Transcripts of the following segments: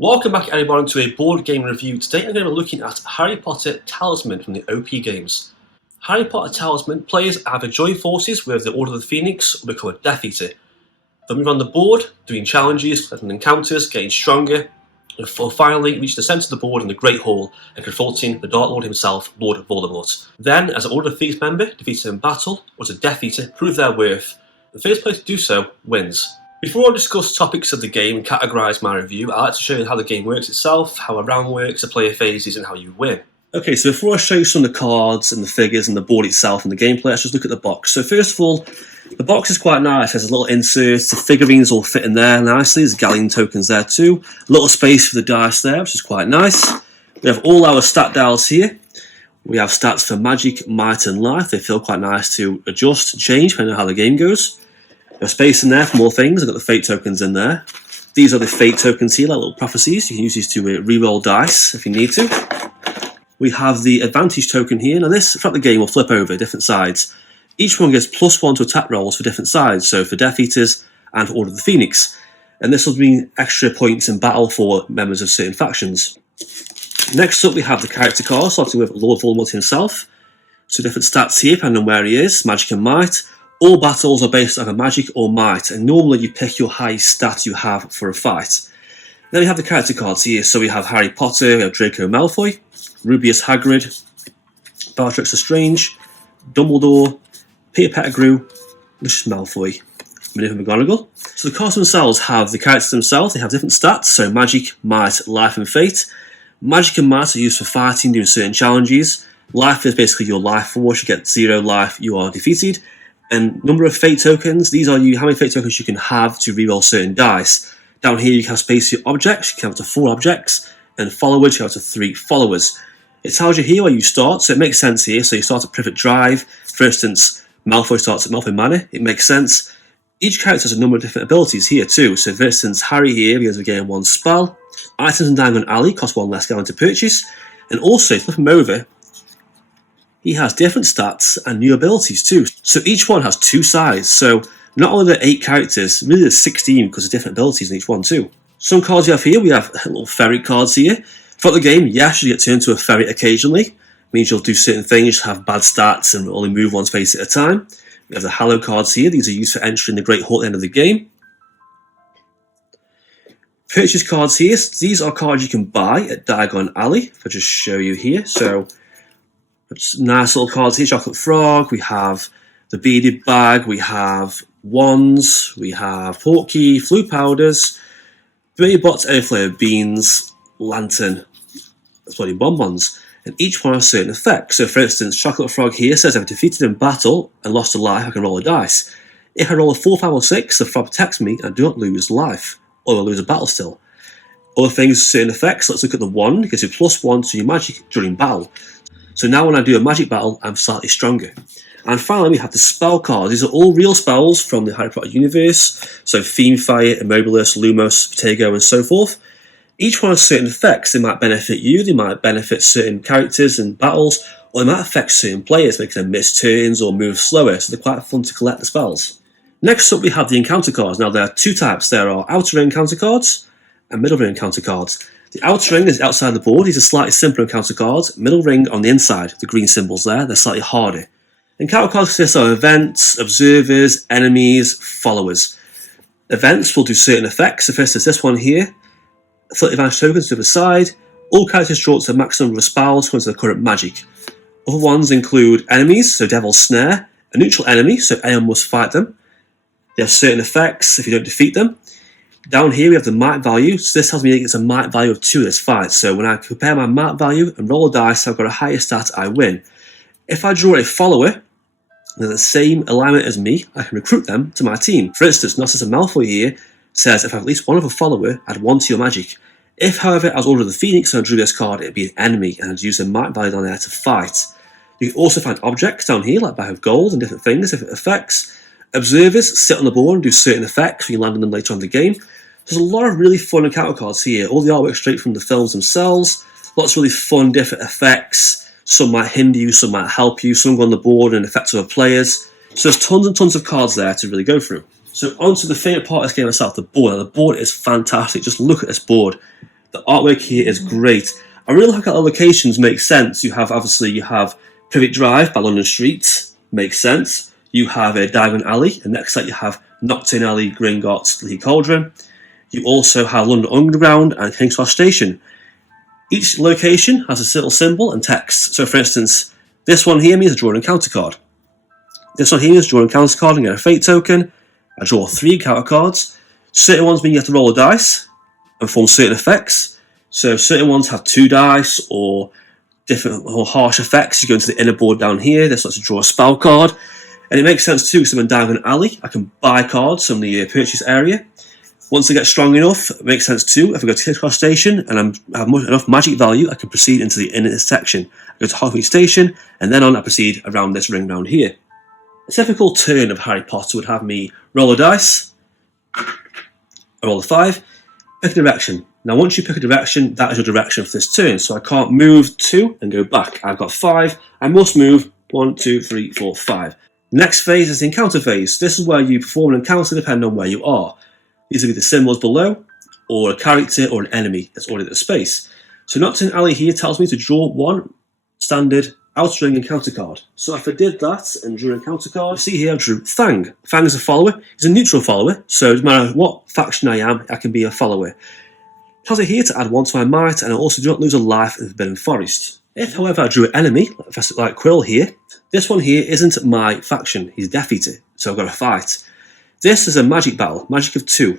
Welcome back everyone to a board game review. Today I'm going to be looking at Harry Potter Talisman from the OP games. Harry Potter Talisman players either join forces with the Order of the Phoenix or become a Death Eater. They'll move on the board, doing challenges, collecting encounters, getting stronger, and finally reach the centre of the board in the Great Hall and confronting the Dark Lord himself, Lord Voldemort. Then, as an Order of the Phoenix member defeated in battle, or as a Death Eater prove their worth, the first player to do so wins. Before I discuss topics of the game and categorise my review, I like to show you how the game works itself, how a round works, the player phases, and how you win. Okay, so before I show you some of the cards and the figures and the board itself and the gameplay, let's just look at the box. So first of all, the box is quite nice. There's a little insert, the figurines all fit in there nicely. There's galleon tokens there too. A little space for the dice there, which is quite nice. We have all our stat dials here. We have stats for magic, might, and life. They feel quite nice to adjust and change depending on how the game goes. There's space in there for more things. I've got the fate tokens in there. These are the fate tokens here, like little prophecies. You can use these to re-roll dice if you need to. We have the advantage token here. Now this, throughout the game, will flip over different sides. Each one gets +1 to attack rolls for different sides, so for Death Eaters and for Order of the Phoenix. And this will mean extra points in battle for members of certain factions. Next up we have the character card, starting with Lord Voldemort himself. So different stats here, depending on where he is, magic and might. All battles are based on a magic or might, and normally you pick your highest stat you have for a fight. Then we have the character cards here, so we have Harry Potter, we have Draco Malfoy, Rubeus Hagrid, Bellatrix Lestrange, Dumbledore, Peter Pettigrew, Lucius Malfoy, Minerva McGonagall. So the cards themselves have the characters themselves, they have different stats, so magic, might, life and fate. Magic and might are used for fighting, doing certain challenges. Life is basically your life force, you get 0 life, you are defeated. And number of fate tokens, these are how many fate tokens you can have to reroll certain dice. Down here you can have space for your objects, you can have up to 4 objects, and followers, you can have up to 3 followers. It tells you here where you start, so it makes sense here. So you start at Privet Drive, for instance, Malfoy starts at Malfoy Manor, it makes sense. Each character has a number of different abilities here too, so for instance, Harry here begins with getting 1 spell, items in Diagon Alley cost 1 less gallon to purchase, and also, flip him over, he has different stats and new abilities too. So each one has 2 sides. So not only are there 8 characters, really there's 16 because of different abilities in each one too. Some cards we have here, we have little ferret cards here. Throughout the game, yes, you get turned to a ferret occasionally. It means you'll do certain things, have bad stats and only move 1 space at a time. We have the Hallow cards here. These are used for entering the Great Hall at the end of the game. Purchase cards here. These are cards you can buy at Diagon Alley. If I just show you here. So nice little cards here, Chocolate Frog, we have the Beaded Bag, we have Wands, we have Portkey, Flue Powders, Berry Bots, Air Flavored Beans, Lantern, Exploding Bonbons, and each one has certain effects. So for instance, Chocolate Frog here says if I'm defeated in battle and lost a life, I can roll a dice. If I roll a 4, 5 or 6, the frog protects me and I do not lose life, or I lose a battle still. Other things, certain effects, let's look at the Wand, it gives you +1 to your magic during battle. So now when I do a magic battle, I'm slightly stronger. And finally, we have the spell cards. These are all real spells from the Harry Potter universe. So Fiendfire, Immobilis, Lumos, Protego, and so forth. Each one has certain effects. They might benefit you, they might benefit certain characters in battles, or they might affect certain players, making them miss turns or move slower. So they're quite fun to collect the spells. Next up, we have the encounter cards. Now there are 2 types. There are outer ring encounter cards and middle ring encounter cards. The outer ring is outside the board. These are slightly simpler encounter cards. Middle ring on the inside, the green symbols there, they're slightly harder. Encounter cards consist of events, observers, enemies, followers. Events will do certain effects. So for instance, this one here, flip advantage tokens to the side. All characters draw to the maximum number of spells according to their current magic. Other ones include enemies, so Devil's Snare, a neutral enemy, so anyone must fight them. They have certain effects if you don't defeat them. Down here we have the might value, so this tells me it's a might value of 2 this fight. So when I compare my might value and roll a dice, I've got a higher stat, I win. If I draw a follower, they're the same alignment as me, I can recruit them to my team. For instance, Narcissa Malfoy here says if I have at least one of a follower, add 1 to your magic. If, however, I was Order of the Phoenix and I drew this card, it'd be an enemy, and I'd use the might value down there to fight. You can also find objects down here, like Bag of Gold and different things if it affects. Observers sit on the board and do certain effects when you land on them later on in the game. There's a lot of really fun encounter cards here. All the artwork straight from the films themselves. Lots of really fun different effects. Some might hinder you, some might help you, some go on the board and affect other players. So there's tons and tons of cards there to really go through. So on to the favourite part of this game itself, the board. Now, the board is fantastic. Just look at this board. The artwork here is great. I really like how the locations make sense. You have Privet Drive by London Street, makes sense. You have a Diagon Alley, and next to that you have Nocturne Alley, Gringotts, Lee Cauldron. You also have London Underground and King's Cross Station. Each location has a little symbol and text. So for instance, this one here means a draw an encounter card. This one here is draw an encounter card and get a fate token. I draw 3 encounter cards. Certain ones mean you have to roll a dice and form certain effects. So certain ones have 2 dice or different or harsh effects. You go into the inner board down here. This lets you draw a spell card. And it makes sense too, because I'm in Diagon Alley. I can buy cards from the purchase area. Once I get strong enough, it makes sense too. If I go to King's Cross Station and I have enough magic value, I can proceed into the inner section. I go to Hogsmeade Station, and then on I proceed around this ring round here. A typical turn of Harry Potter would have me roll a dice, I roll a 5, pick a direction. Now once you pick a direction, that is your direction for this turn. So I can't move 2 and go back. I've got 5. I must move 1, 2, 3, 4, 5. Next phase is the encounter phase. This is where you perform an encounter depending on where you are. These will be the symbols below, or a character or an enemy that's already at the space. So Nocturne Alley here tells me to draw 1 standard outer ring encounter card. So if I did that and drew an encounter card, see here I drew Thang. Thang is a follower. He's a neutral follower, so no matter what faction I am, I can be a follower. It tells me here to add 1 to my might, and I also do not lose a life in the Forbidden Forest. If, however, I drew an enemy, like Quill here, this one here isn't my faction. He's Death Eater, so I've got to fight. This is a magic battle, magic of 2.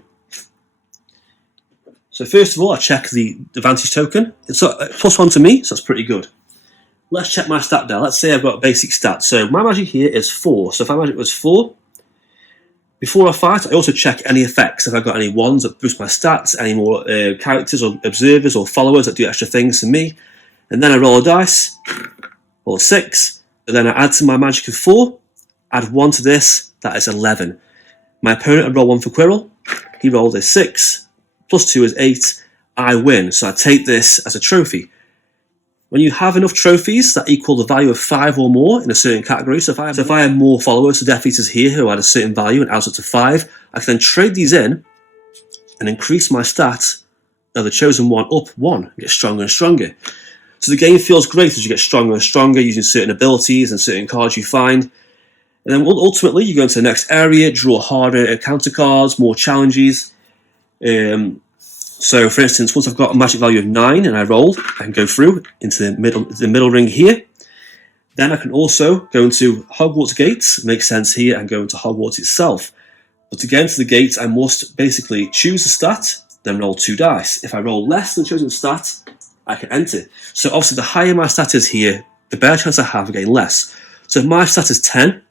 So first of all, I check the advantage token. It's +1 to me, so that's pretty good. Let's check my stat down. Let's say I've got a basic stat. So my magic here is 4. So if my magic was 4, before I fight, I also check any effects. If I've got any 1s that boost my stats, any more characters or observers or followers that do extra things to me. And then I roll a dice, roll a 6, and then I add to my magic of 4, add 1 to this, that is 11. My opponent would roll 1 for Quirrell. He rolled a 6, +2 is 8. I win, so I take this as a trophy. When you have enough trophies that equal the value of 5 or more in a certain category, so if I have more followers, so Death Eaters here who had a certain value and adds up to 5, I can then trade these in and increase my stat of the chosen one up 1 and get stronger and stronger. So the game feels great as you get stronger and stronger using certain abilities and certain cards you find. And then ultimately you go into the next area, draw harder counter cards, more challenges. So for instance, once I've got a magic value of 9 and I roll, I can go through into the middle ring here. Then I can also go into Hogwarts gates, makes sense here, and go into Hogwarts itself. But to get into the gates, I must basically choose a stat, then roll 2 dice. If I roll less than chosen stat, I can enter. So obviously the higher my stat is here, the better chance I have of getting less. So if my stat is 10,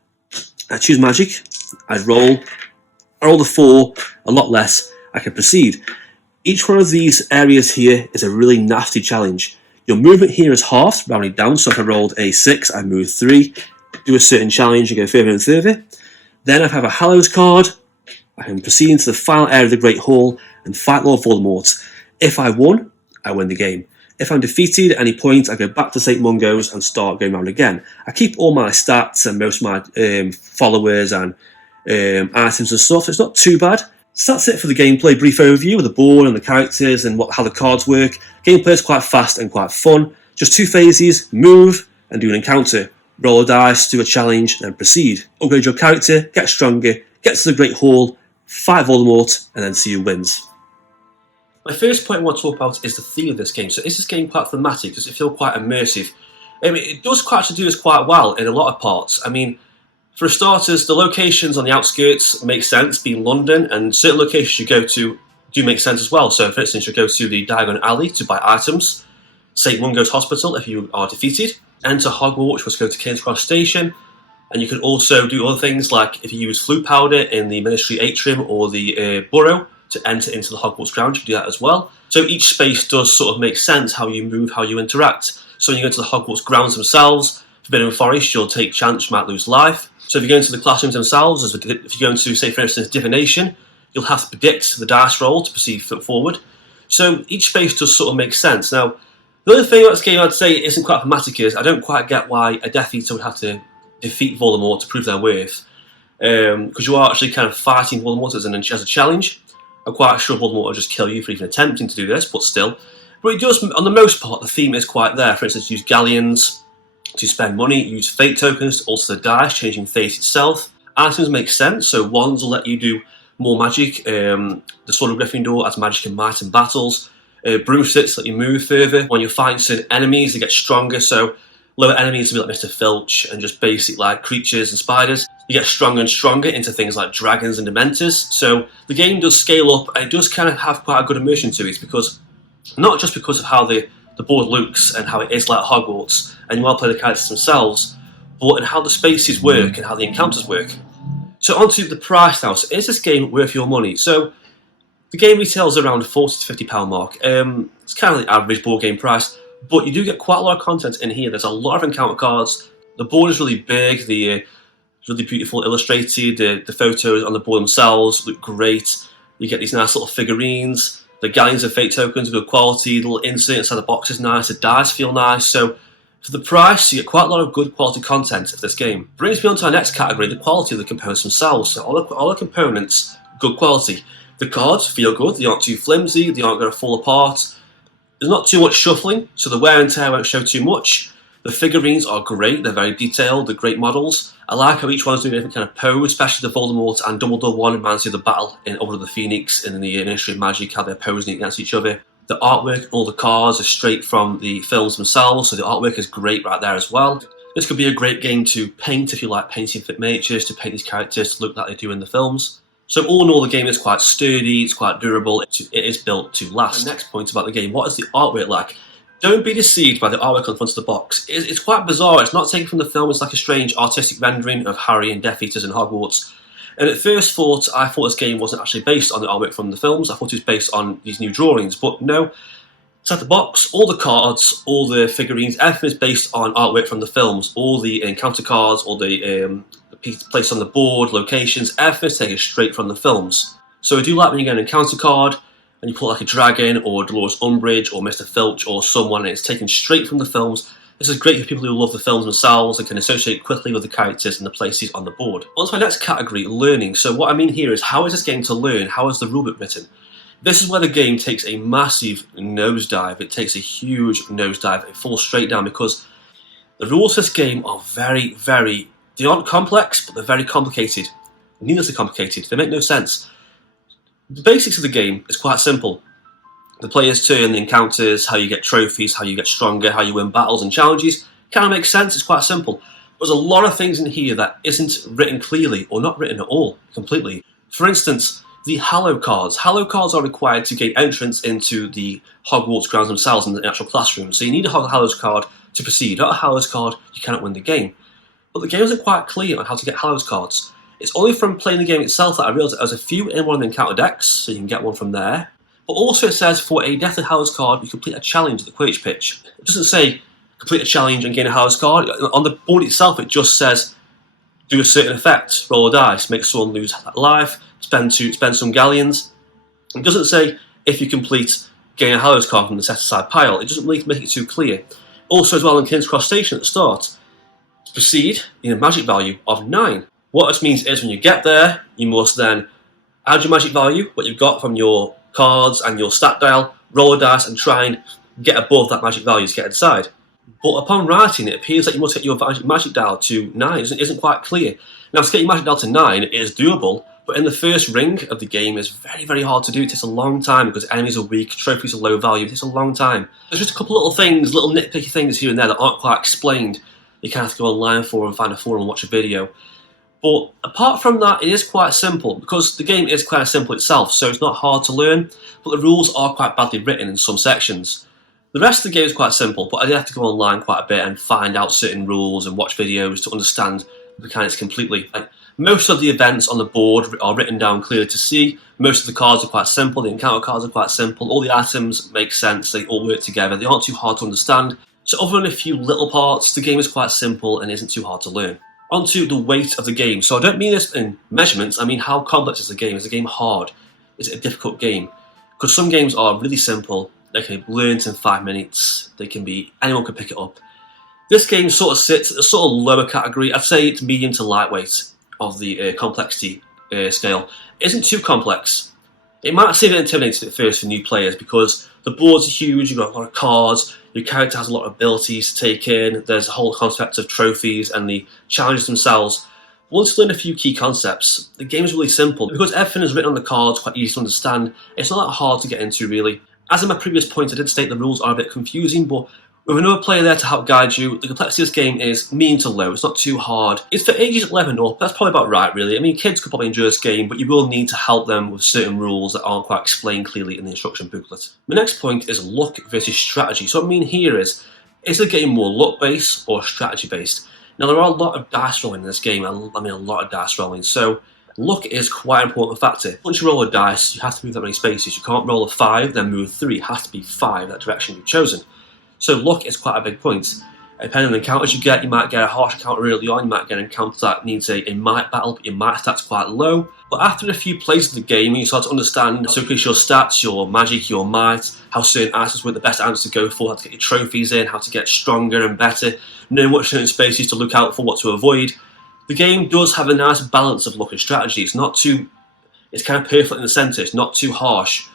I choose magic, I roll the 4, a lot less, I can proceed. Each one of these areas here is a really nasty challenge. Your movement here is halved, rounding down, so if I rolled a 6, I move 3, do a certain challenge and go further and further. Then if I have a Hallows card, I can proceed into the final area of the Great Hall and fight Lord Voldemort. If I won, I win the game. If I'm defeated at any point, I go back to St. Mungo's and start going around again. I keep all my stats and most of my followers and items and stuff, so it's not too bad. So that's it for the gameplay brief overview of the board and the characters and how the cards work. Gameplay is quite fast and quite fun. Just 2 phases, move and do an encounter. Roll a dice, do a challenge, then proceed. Upgrade your character, get stronger, get to the Great Hall, fight Voldemort, and then see who wins. My first point I want to talk about is the theme of this game. So is this game quite thematic? Does it feel quite immersive? It does actually do this quite well in a lot of parts. For starters, the locations on the outskirts make sense, being London, and certain locations you go to do make sense as well. So for instance, you go to the Diagon Alley to buy items, St. Mungo's Hospital if you are defeated, enter Hogwarts, which was go to King's Cross Station, and you can also do other things like if you use flute powder in the Ministry Atrium or the Burrow to enter into the Hogwarts grounds, you can do that as well. So each space does sort of make sense how you move, how you interact. So when you go to the Hogwarts grounds themselves, Forbidden Forest, you'll take chance, you might lose life. So if you go into the classrooms themselves, if you go into, say for instance, divination, you'll have to predict the dice roll to proceed forward. So each space does sort of make sense. Now, the other thing about this game I'd say isn't quite thematic is I don't quite get why a Death Eater would have to defeat Voldemort to prove their worth. Because you are actually kind of fighting Voldemort as a challenge. I'm quite sure Voldemort will just kill you for even attempting to do this, but still. But it does, on the most part, the theme is quite there. For instance, use galleons to spend money, use fate tokens to alter the dice, changing fate itself. Items make sense, so wands will let you do more magic. The Sword of Gryffindor has magic and might in battles. Broomsticks let you move further. When you're fighting certain enemies, they get stronger, so lower enemies will be like Mr. Filch and just basic like creatures and spiders. You get stronger and stronger into things like dragons and dementors. So the game does scale up, and it does kind of have quite a good immersion to it, because not just because of how the board looks and how it is like Hogwarts, and you want to play the characters themselves, but in how the spaces work and how the encounters work. So onto the price now. So is this game worth your money? So the game retails around the £40 to £50 mark. It's kind of the average board game price, but you do get quite a lot of content in here. There's a lot of encounter cards. The board is really big. The really beautiful illustrated. The photos on the board themselves look great. You get these nice little figurines. The galleons of fate tokens are good quality. The little insert inside the box is nice. The dice feel nice. So for the price, you get quite a lot of good quality content of this game. Brings me on to our next category, the quality of the components themselves. So all the components, good quality. The cards feel good. They aren't too flimsy. They aren't going to fall apart. There's not too much shuffling, so the wear and tear won't show too much. The figurines are great. They're very detailed. They're great models. I like how each one's doing a different kind of pose, especially the Voldemort and Dumbledore one reminds you of the battle in Order of the Phoenix and in the Ministry of Magic, how they're posing against each other. The artwork, all the cards are straight from the films themselves, so the artwork is great right there as well. This could be a great game to paint if you like painting fit miniatures, to paint these characters to look like they do in the films. So all in all, the game is quite sturdy, it's quite durable, it is built to last. The next point about the game, what is the artwork like? Don't be deceived by the artwork on the front of the box. It's quite bizarre. It's not taken from the film. It's like a strange artistic rendering of Harry and Death Eaters in Hogwarts. And at first I thought this game wasn't actually based on the artwork from the films. I thought it was based on these new drawings. But no, inside the box, all the cards, all the figurines, everything is based on artwork from the films. All the encounter cards, all the pieces placed on the board, locations, everything is taken straight from the films. So I do like when you get an encounter card, and you put like a dragon or Dolores Umbridge or Mr. Filch or someone, and it's taken straight from the films. This is great for people who love the films themselves and can associate quickly with the characters and the places on the board. On to my next category, learning. So what I mean here is, how is this game to learn? How is the rulebook written? This is where the game takes a massive nosedive. It takes a huge nosedive. It falls straight down because the rules of this game are very, they aren't complex, but they're very complicated. Needlessly complicated. They make no sense. The basics of the game is quite simple. The player's turn, the encounters, how you get trophies, how you get stronger, how you win battles and challenges, kind of makes sense, it's quite simple. There's a lot of things in here that isn't written clearly, or not written at all, completely. For instance, the Hallow cards. Hallow cards are required to gain entrance into the Hogwarts grounds themselves in the actual classroom, so you need a Hallows card to proceed. Without a Hallows card, you cannot win the game. But the game isn't quite clear on how to get Hallows cards. It's only from playing the game itself that I realised that there's a few in one of the encounter decks, so you can get one from there. But also it says for a Deathly Hallows card, you complete a challenge at the Quidditch pitch. It doesn't say complete a challenge and gain a Hallows card. On the board itself, it just says do a certain effect, roll a dice, make someone lose life, spend some galleons. It doesn't say if you complete gain a Hallows card from the set aside pile. It doesn't really make it too clear. Also as well in King's Cross Station at the start, to proceed, you need a magic value of 9. What this means is when you get there, you must then add your magic value, what you've got from your cards and your stat dial, roll a dice and try and get above that magic value to get inside. But upon writing, it appears that you must get your magic dial to 9. It isn't quite clear. Now, to get your magic dial to 9, it is doable, but in the first ring of the game, it's very, very hard to do. It takes a long time because enemies are weak, trophies are low value. It takes a long time. There's just a couple little things, little nitpicky things here and there that aren't quite explained. You kind of have to go online for and find a forum and watch a video. But apart from that, it is quite simple, because the game is quite simple itself, so it's not hard to learn, but the rules are quite badly written in some sections. The rest of the game is quite simple, but I did have to go online quite a bit and find out certain rules and watch videos to understand the mechanics completely. Like, most of the events on the board are written down clearly to see, most of the cards are quite simple, the encounter cards are quite simple, all the items make sense, they all work together, they aren't too hard to understand. So other than a few little parts, the game is quite simple and isn't too hard to learn. Onto the weight of the game. So I don't mean this in measurements, I mean how complex is the game? Is the game hard? Is it a difficult game? Because some games are really simple, they can be learned in 5 minutes, anyone can pick it up. This game sort of sits at a sort of lower category. I'd say it's medium to lightweight of the complexity scale. It isn't too complex, It might seem intimidating at first for new players because the boards are huge, you've got a lot of cards, your character has a lot of abilities to take in, there's a whole concept of trophies and the challenges themselves. Once you learn a few key concepts, the game is really simple. Because everything is written on the cards, quite easy to understand, it's not that hard to get into really. As in my previous point, I did state the rules are a bit confusing, but with another player there to help guide you, the complexity of this game is medium to low, it's not too hard. It's for ages 11 up, that's probably about right really. I mean, kids could probably enjoy this game, but you will need to help them with certain rules that aren't quite explained clearly in the instruction booklet. My next point is luck versus strategy. So what I mean here is the game more luck-based or strategy-based? Now there are a lot of dice rolling in this game, I mean a lot of dice rolling, so luck is quite an important factor. Once you roll a dice, you have to move that many spaces. You can't roll a 5, then move 3, it has to be 5, that direction you've chosen. So luck is quite a big point. Depending on the encounters you get, you might get a harsh encounter early on, you might get an encounter that needs a might battle, but your might stat's quite low. But after a few plays of the game, you start to understand so increase your stats, your magic, your might, how certain items were the best items to go for, how to get your trophies in, how to get stronger and better, knowing what certain spaces to look out for, what to avoid. The game does have a nice balance of luck and strategy. It's kind of perfect in the centre, it's not too harsh.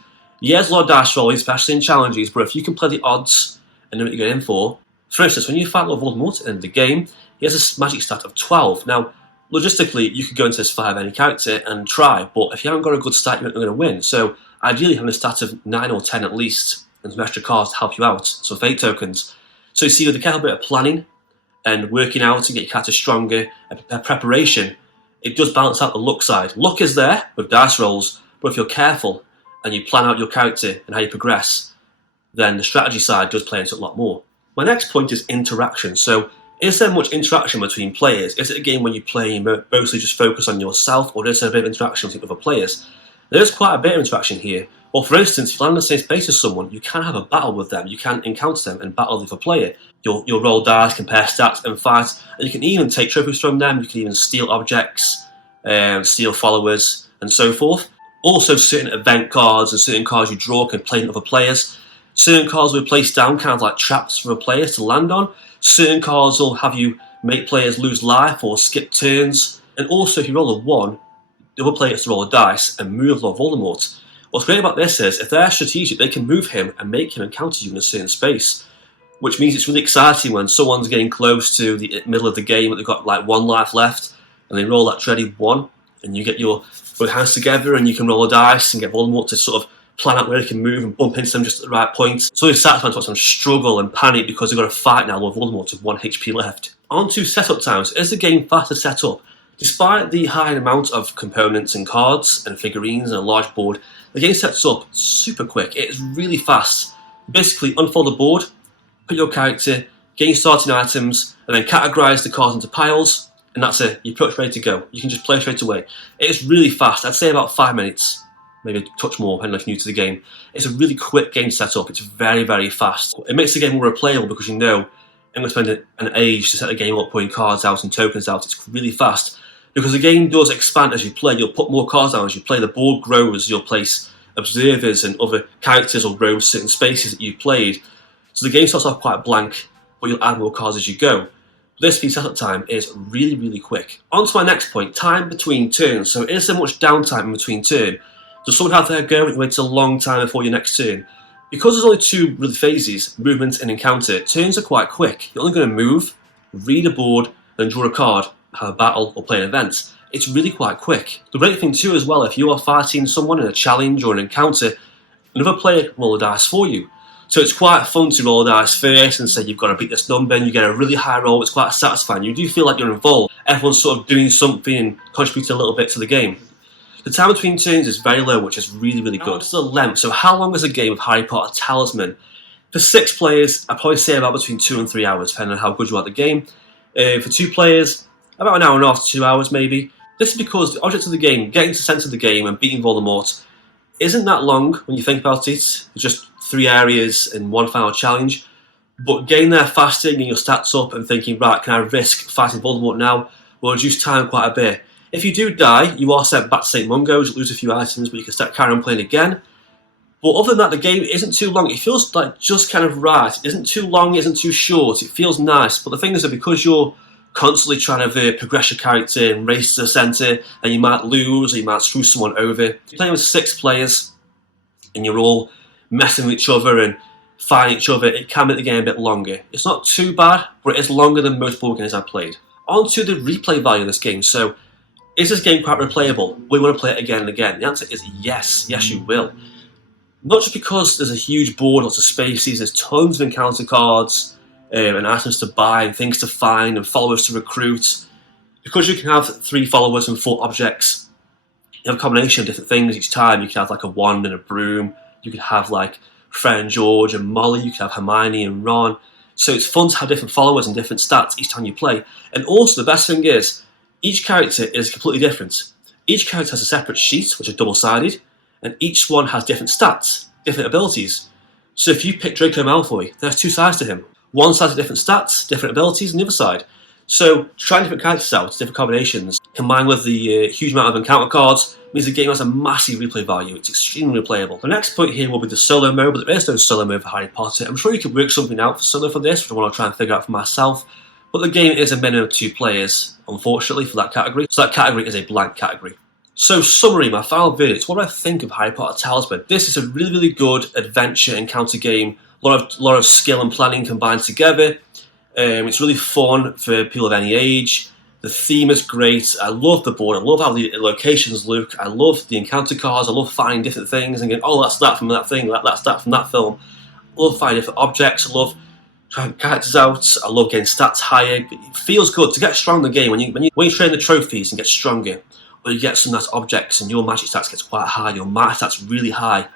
Yeah, there's a lot of dice rolling, especially in challenges, but if you can play the odds and know what you're going in for instance, when you fight Lord Voldemort at the end of the game, he has a magic stat of 12. Now, logistically, you could go into this fight of any character and try, but if you haven't got a good stat, you're not going to win. So, ideally, having a stat of 9 or 10 at least, and some extra cards to help you out, so fate tokens. So you see, with a little bit of planning and working out to get your character stronger, and preparation, it does balance out the luck side. Luck is there with dice rolls, but if you're careful and you plan out your character and how you progress, then the strategy side does play into it a lot more. My next point is interaction. So, is there much interaction between players? Is it a game when you play and mostly just focus on yourself, or is there a bit of interaction with other players? There's quite a bit of interaction here. Well, for instance, if you land in the same space as someone, you can have a battle with them. You can encounter them and battle with a player. You'll roll dice, compare stats, and fight. And you can even take trophies from them. You can even steal objects, steal followers, and so forth. Also, certain event cards and certain cards you draw can play in other players. Certain cards will be placed down, kind of like traps for players to land on. Certain cards will have you make players lose life or skip turns. And also, if you roll a 1, the other player gets to roll a dice and move Lord Voldemort. What's great about this is, if they're strategic, they can move him and make him encounter you in a certain space. Which means it's really exciting when someone's getting close to the middle of the game, but they've got like 1 life left, and they roll that dreaded 1, and you get your hands together and you can roll a dice and get Voldemort to sort of plan out where they can move and bump into them just at the right point. So it's satisfying to watch them struggle and panic because they've got to fight now Lord Voldemort with 1 HP left. On to setup times. Is the game fast to set up? Despite the high amount of components and cards and figurines and a large board, the game sets up super quick. It is really fast. Basically, unfold the board, put your character, gain starting items, and then categorise the cards into piles, and that's it. You're pretty much ready to go. You can just play straight away. It is really fast. I'd say about 5 minutes. Maybe a touch more, depending if you're new to the game. It's a really quick game setup. It's very, very fast. It makes the game more replayable because you know I'm going to spend an age to set the game up, putting cards out and tokens out. It's really fast. Because the game does expand as you play. You'll put more cards down as you play. The board grows. You'll place observers and other characters will roam certain spaces that you've played. So the game starts off quite blank, but you'll add more cards as you go. This speed setup time is really, really quick. On to my next point, time between turns. So is there much downtime in between turns? Does someone have their go and wait a long time before your next turn? Because there's only 2 really phases, movement and encounter, turns are quite quick. You're only going to move, read a board, then draw a card, have a battle or play an event. It's really quite quick. The great thing too as well, if you are fighting someone in a challenge or an encounter, another player can roll a dice for you. So it's quite fun to roll a dice first and say you've got to beat this number and you get a really high roll. It's quite satisfying. You do feel like you're involved. Everyone's sort of doing something and contributing a little bit to the game. The time between turns is very low, which is really, really good. It's the length. So how long is a game of Harry Potter Talisman? For 6 players, I'd probably say about between 2 and 3 hours, depending on how good you are at the game. For 2 players, about an hour and a half to 2 hours maybe. This is because the object of the game, getting to the centre of the game and beating Voldemort, isn't that long when you think about it. It's just 3 areas and 1 final challenge. But getting there faster, getting your stats up and thinking, right, can I risk fighting Voldemort now, will reduce time quite a bit. If you do die, you are sent back to St. Mungo's, you lose a few items, but you can start carry on playing again. But other than that, the game isn't too long. It feels like just kind of right. It isn't too long, it isn't too short. It feels nice. But the thing is that because you're constantly trying to progress your character and race to the centre, and you might lose or you might screw someone over. You're playing with 6 players. and you're all messing with each other and fighting each other, it can make the game a bit longer. It's not too bad, but it is longer than most board games I've played. On to the replay value of this game. So, is this game quite replayable? Will you want to play it again and again? The answer is yes. Yes, you will. Not just because there's a huge board, lots of spaces, there's tons of encounter cards and items to buy and things to find and followers to recruit. Because you can have 3 followers and 4 objects, you have a combination of different things each time. You can have like a wand and a broom. You can have like Fred and George and Molly. You can have Hermione and Ron. So it's fun to have different followers and different stats each time you play. And also the best thing is, each character is completely different. Each character has a separate sheet, which are double-sided, and each one has different stats, different abilities. So if you pick Draco Malfoy, there's 2 sides to him. One side has different stats, different abilities, and the other side. So trying different characters out, different combinations, combined with the huge amount of encounter cards, means the game has a massive replay value. It's extremely replayable. The next point here will be the solo mode, but there is no solo mode for Harry Potter. I'm sure you could work something out for solo for this, which I want to try and figure out for myself. But the game is a minimum of 2 players, unfortunately, for that category. So that category is a blank category. So summary, my final verdict. What do I think of Harry Potter Talisman? This is a really, really good adventure encounter game. A lot of skill and planning combined together. It's really fun for people of any age. The theme is great. I love the board. I love how the locations look. I love the encounter cards. I love finding different things and going, oh, that's that from that thing. That's that from that film. I love finding different objects. I love trying characters out. I love getting stats higher. It feels good to get strong in the game. When you train the trophies and get stronger, or you get some nice objects and your magic stats gets quite high, your might stats really high,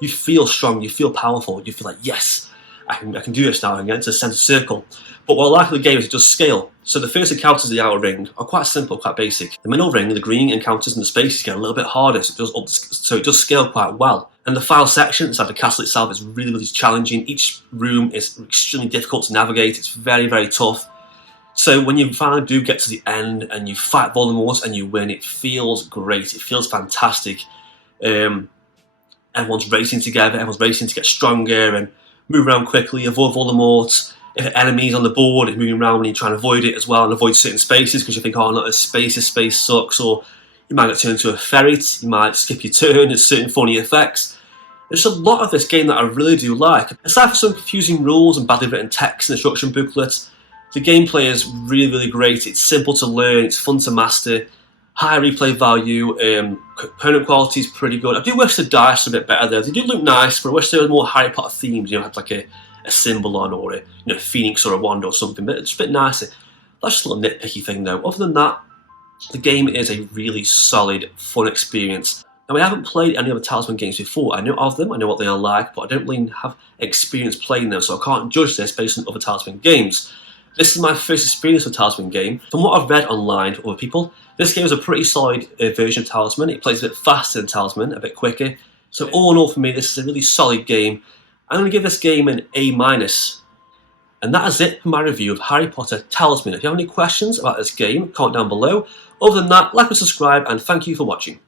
you feel strong. You feel powerful. You feel like, yes, I can do this now and get into the centre circle. But what I like of the game is it does scale. So the first encounters of the outer ring are quite simple, quite basic. The middle ring, the green encounters and the spaces get a little bit harder, so it does scale quite well. And the final section inside the castle itself is really, really challenging. Each room is extremely difficult to navigate. It's very, very tough. So when you finally do get to the end and you fight Voldemort and you win, it feels great. It feels fantastic. Everyone's racing together. Everyone's racing to get stronger and move around quickly, avoid Voldemort. If an enemy's on the board, it's moving around when you try and avoid it as well, and avoid certain spaces because you think, oh, no, this space sucks, or you might get turned into a ferret, you might skip your turn, there's certain funny effects. There's a lot of this game that I really do like. Aside from some confusing rules and badly written text and instruction booklets, the gameplay is really, really great. It's simple to learn, it's fun to master, high replay value, component quality is pretty good. I do wish the dice were a bit better though. They do look nice, but I wish there were more Harry Potter themes, had like a symbol on, or a phoenix or a wand or something, but it's a bit nicer. That's just a little nitpicky thing though. Other than that, the game is a really solid, fun experience. Now, I haven't played any other Talisman games before. I know of them, I know what they are like, but I don't really have experience playing them, so I can't judge this based on other Talisman games. This is my first experience with a Talisman game. From what I've read online from other people, this game is a pretty solid version of Talisman. It plays a bit faster than Talisman, a bit quicker. So all in all for me, this is a really solid game. I'm going to give this game an A-. And that is it for my review of Harry Potter Talisman. If you have any questions about this game, comment down below. Other than that, like and subscribe, and thank you for watching.